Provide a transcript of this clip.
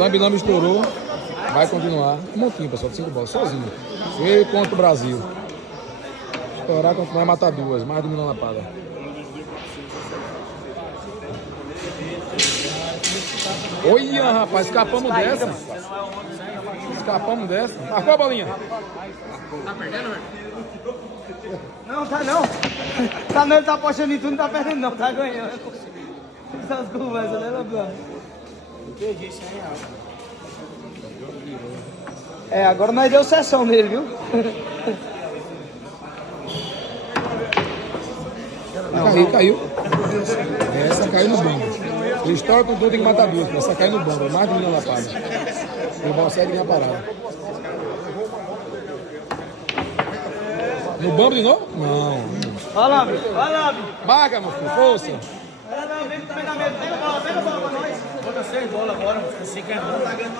Lambi estourou. Vai continuar. Um montinho, pessoal, de 5 bolas, sozinho. Ele contra o Brasil. Estourar, continuar e matar duas. Mais de 1 milhão na pada. Olha, rapaz, escapamos dessa. Escapamos dessa. Marcou a bolinha. Tá perdendo, velho? Não, tá não. Tá não, ele tá apostando em tudo, não tá perdendo não, tá ganhando. Essas conversas, né, Lambião? Entendi, 100 reais. É, agora nós deu sessão nele, viu? Caiu. Essa caiu no bambo. Ele estoura com tudo, tem que matar duas. Essa caiu no bambo. Mais de 1 milhão na pada. Ele consegue ganhar a parada. No bambo de novo? Não. Vai lá, Lambi. Marca, meu filho. Força. Pega a bola pra nós. Bota 6 bolas agora, você quer não tá ganhando